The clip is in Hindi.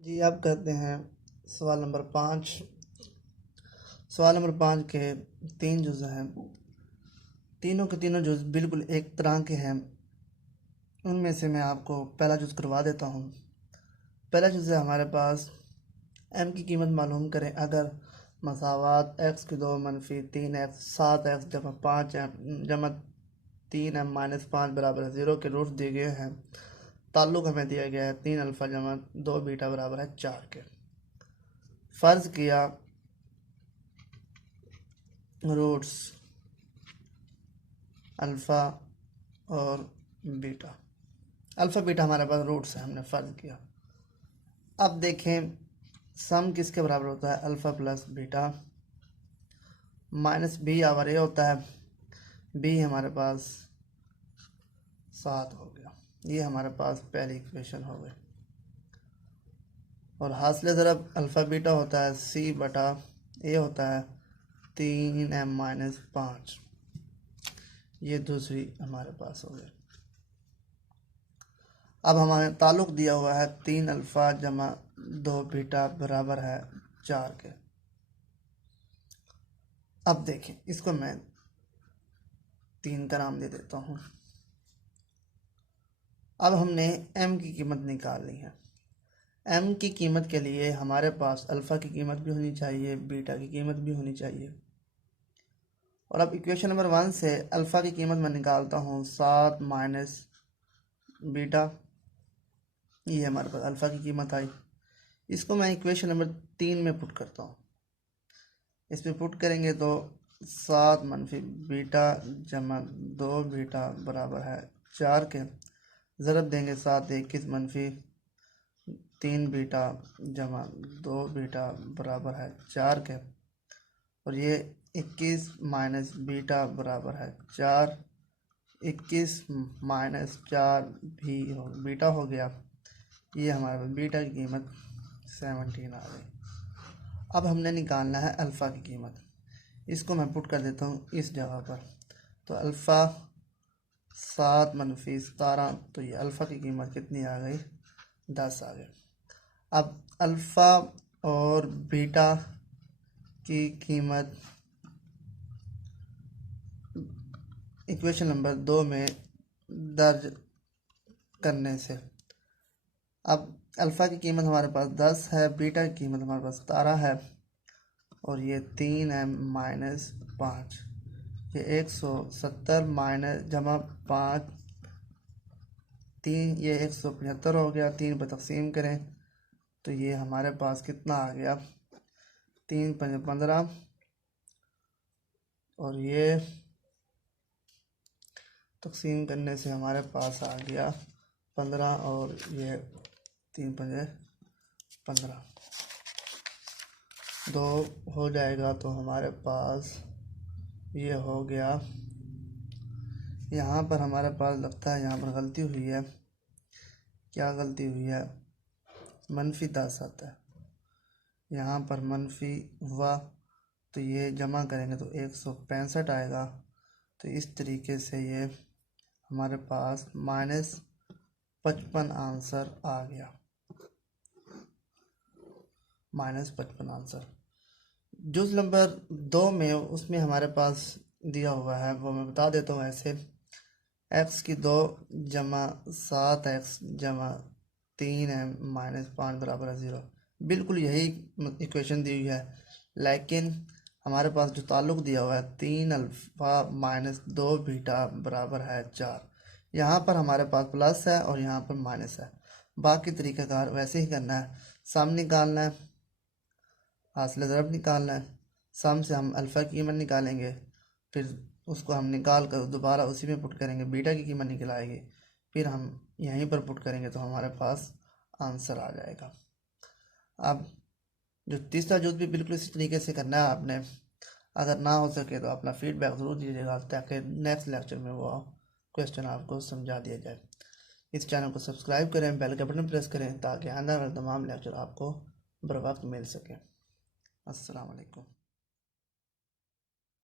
जी आप कहते हैं सवाल नंबर 5। सवाल नंबर 5 के 3 जुज़ हैं। तीनों के तीनों जुज़ बिल्कुल एक तरह के हैं। उनमें से मैं आपको पहला जुज़ करवा देता हूँ। पहला जुज़ है हमारे पास m की कीमत मालूम करें अगर मसावात x की 2 मनफी 3x 7x जमा 5m जमा 3m माइनस 5 बराबर 0 के रूट दिए गए हैं। ताल्लुक हमें दिया गया है 3 अल्फ़ा जमा 2 बीटा बराबर है 4 के। फ़र्ज़ किया रूट्स अल्फ़ा और बीटा। अल्फ़ा बीटा हमारे पास रूट्स है, हमने फ़र्ज़ किया। अब देखें सम किसके बराबर होता है, alpha plus beta minus B over A होता है। बी हमारे पास 7 हो गया। ये हमारे पास पहली इक्वेशन हो गई। और हासिल ज़रब अल्फ़ा बीटा होता है सी बटा ए होता है 3m माइनस 5। ये दूसरी हमारे पास हो गई। अब हमारे ताल्लुक दिया हुआ है 3 अल्फ़ा जमा 2 बीटा बराबर है 4 के। अब देखें इसको मैं 3 का नाम दे देता हूँ। अब हमने m की कीमत निकालनी है। m की कीमत के लिए हमारे पास अल्फ़ा की कीमत भी होनी चाहिए, बीटा की कीमत भी होनी चाहिए। और अब इक्वेशन नंबर 1 से अल्फ़ा की कीमत मैं निकालता हूँ 7 माइनस बीटा। ये हमारे पास अल्फ़ा की कीमत आई। इसको मैं इक्वेशन नंबर 3 में पुट करता हूँ। इस पर पुट करेंगे तो 7 मनफी बीटा जमा 2 बीटा बराबर है 4 के। ज़रब देंगे 7 21 मनफी 3 बीटा जमा 2 बीटा बराबर है 4 के। और ये 21 माइनस बीटा बराबर है 4। 21 माइनस 4 भी बीटा हो गया। ये हमारे बीटा की कीमत 17 आ गई। अब हमने निकालना है अल्फ़ा की कीमत। इसको मैं पुट कर देता हूँ इस जगह पर। तो अल्फ़ा 7 मनफी 17, तो ये अल्फ़ा की कीमत कितनी आ गई, 10 आ गई। अब अल्फ़ा और बीटा की कीमत इक्वेशन नंबर 2 में दर्ज करने से अब अल्फ़ा की कीमत हमारे पास 10 है, बीटा की कीमत हमारे पास 17 है। और ये 3m माइनस 5, ये 170 माइनस जमा 5 3, ये 175 हो गया। 3 पर तकसीम करें तो ये हमारे पास कितना आ गया, 3 5 15। और ये तकसीम करने से हमारे पास आ गया 15 और ये 3 5 15 2 हो जाएगा। तो हमारे पास ये हो गया। यहाँ पर हमारे पास लगता है यहाँ पर गलती हुई है। क्या गलती हुई है, मनफी 10 आता है, यहाँ पर मनफी हुआ तो ये जमा करेंगे तो 165 आएगा। तो इस तरीके से ये हमारे पास -55 आंसर आ गया। -55 आंसर। जुज़ नंबर 2 में उसमें हमारे पास दिया हुआ है, वो मैं बता देता हूँ ऐसे। x की 2 जमा 7x जमा 3m माइनस 5 बराबर है 0। बिल्कुल यही इक्वेशन दी हुई है, लेकिन हमारे पास जो ताल्लुक दिया हुआ है 3 अल्फ़ा माइनस 2 बीटा बराबर है 4। यहाँ पर हमारे पास प्लस है और यहाँ पर माइनस है। बाकी तरीक़ाकार वैसे ही करना है। सम निकालना है, हासिल ज़रब निकालना है। सम से हम अल्फ़ा की कीमत निकालेंगे, फिर उसको हम निकाल कर दोबारा उसी में पुट करेंगे, बीटा की कीमत निकल आएगी। फिर हम यहीं पर पुट करेंगे तो हमारे पास आंसर आ जाएगा। अब जो तीसरा जुज़ भी बिल्कुल इसी तरीके से करना है आपने। अगर ना हो सके तो अपना फीडबैक ज़रूर दीजिएगा ताकि नेक्स्ट लेक्चर में वो क्वेश्चन आपको समझा दिया जाए। इस चैनल को सब्सक्राइब करें, बेल का बटन प्रेस करें ताकि आने वाले तमाम लेक्चर आपको बर वक्त मिल सके। अस्सलाम वालेकुम।